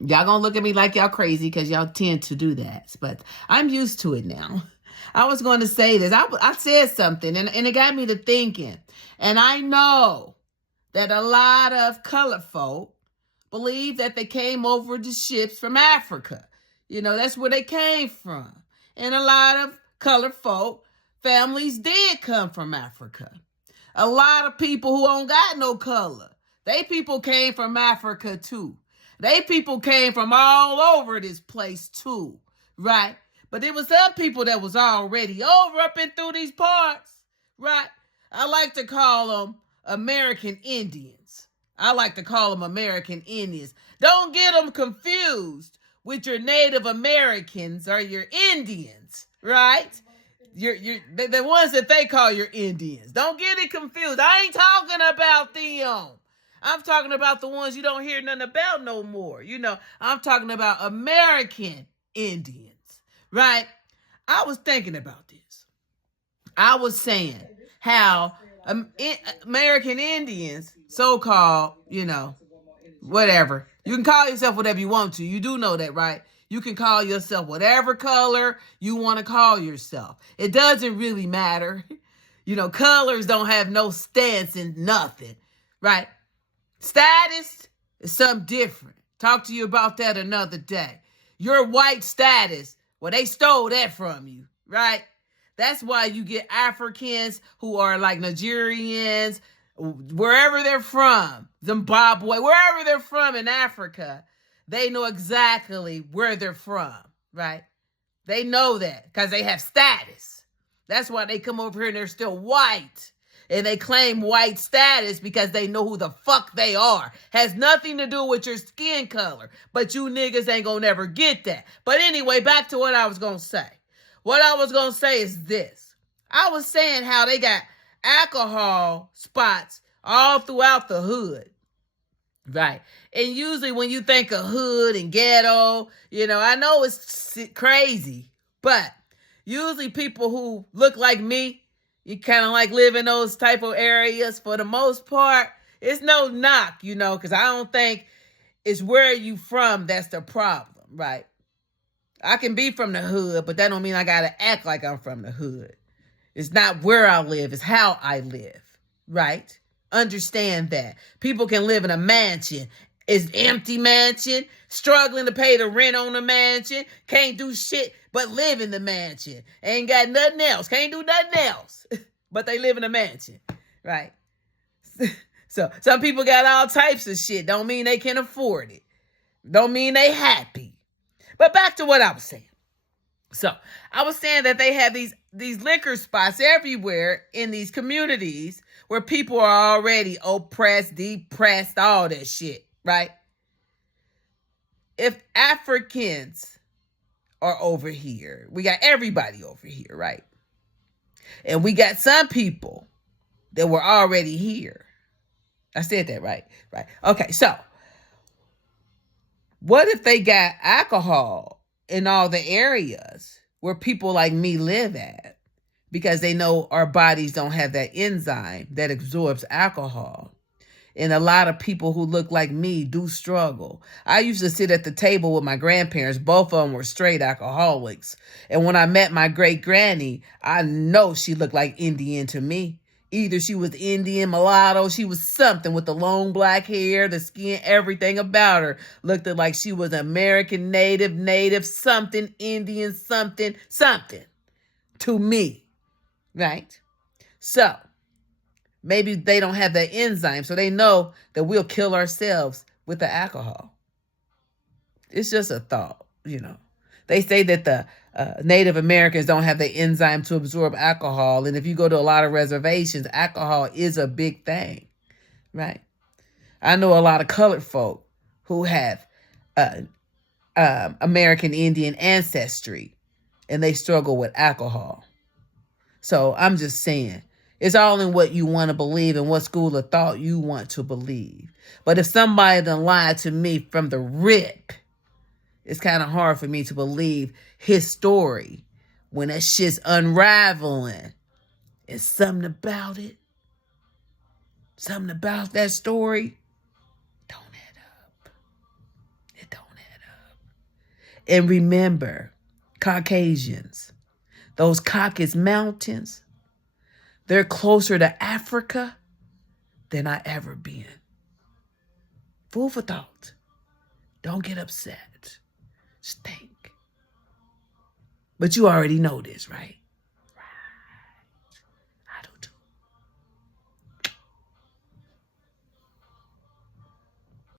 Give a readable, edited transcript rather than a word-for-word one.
Y'all gonna look at me like y'all crazy because y'all tend to do that. But I'm used to it now. I was going to say this. I said something and it got me to thinking. And I know that a lot of colored folk believe that they came over the ships from Africa. You know, that's where they came from. And a lot of colored folk, families did come from Africa. A lot of people who don't got no color, they people came from Africa too. They people came from all over this place too, right? But there was some people that was already over up and through these parts, right? I like to call them American Indians. I like to call them American Indians. Don't get them confused with your Native Americans or your Indians, right? The ones that they call your Indians. Don't get it confused. I ain't talking about them. I'm talking about the ones you don't hear nothing about no more. You know, I'm talking about American Indians, right? I was thinking about this. I was saying how American Indians, so-called, you know, whatever. You can call yourself whatever you want to. You do know that, right? You can call yourself whatever color you want to call yourself. It doesn't really matter. You know, colors don't have no stance in nothing, right? Status is something different. Talk to you about that another day. Your white status, well, they stole that from you, right? That's why you get Africans who are like Nigerians, wherever they're from, Zimbabwe, wherever they're from in Africa, they know exactly where they're from, right? They know that because they have status. That's why they come over here and they're still white. And they claim white status because they know who the fuck they are. Has nothing to do with your skin color. But you niggas ain't gonna never get that. But anyway, back to what I was gonna say. What I was gonna say is this. I was saying how they got alcohol spots all throughout the hood. Right. And usually when you think of hood and ghetto, you know, I know it's crazy, but usually people who look like me, you kind of like live in those type of areas for the most part. It's no knock, you know, because I don't think it's where you from that's the problem, right? I can be from the hood, but that don't mean I got to act like I'm from the hood. It's not where I live, it's how I live, right? Understand that. People can live in a mansion. It's empty mansion, struggling to pay the rent on the mansion, can't do shit but live in the mansion. Ain't got nothing else, can't do nothing else. But they live in a mansion, right? So some people got all types of shit. Don't mean they can afford it. Don't mean they happy. But back to what I was saying. So I was saying that they have these liquor spots everywhere in these communities where people are already oppressed, depressed, all that shit, right? If Africans are over here, we got everybody over here, right? And we got some people that were already here. I said that right? Right. Okay, so what if they got alcohol in all the areas where people like me live at? Because they know our bodies don't have that enzyme that absorbs alcohol. And a lot of people who look like me do struggle. I used to sit at the table with my grandparents. Both of them were straight alcoholics. And when I met my great granny, I know she looked like Indian to me. Either she was Indian, mulatto, she was something with the long black hair, the skin, everything about her looked like she was American native, something, Indian, something to me, right? So maybe they don't have that enzyme, so they know that we'll kill ourselves with the alcohol. It's just a thought, you know. They say that the Native Americans don't have the enzyme to absorb alcohol. And if you go to a lot of reservations, alcohol is a big thing, right? I know a lot of colored folk who have American Indian ancestry, and they struggle with alcohol. So I'm just saying, it's all in what you want to believe and what school of thought you want to believe. But if somebody done lied to me from the rip, it's kind of hard for me to believe his story when that shit's unraveling. It's something about it. Something about that story don't add up. It don't And remember, Caucasians, those Caucasus Mountains, they're closer to Africa than I ever been. Food for thought. Don't get upset. Just think. But you already know this, right?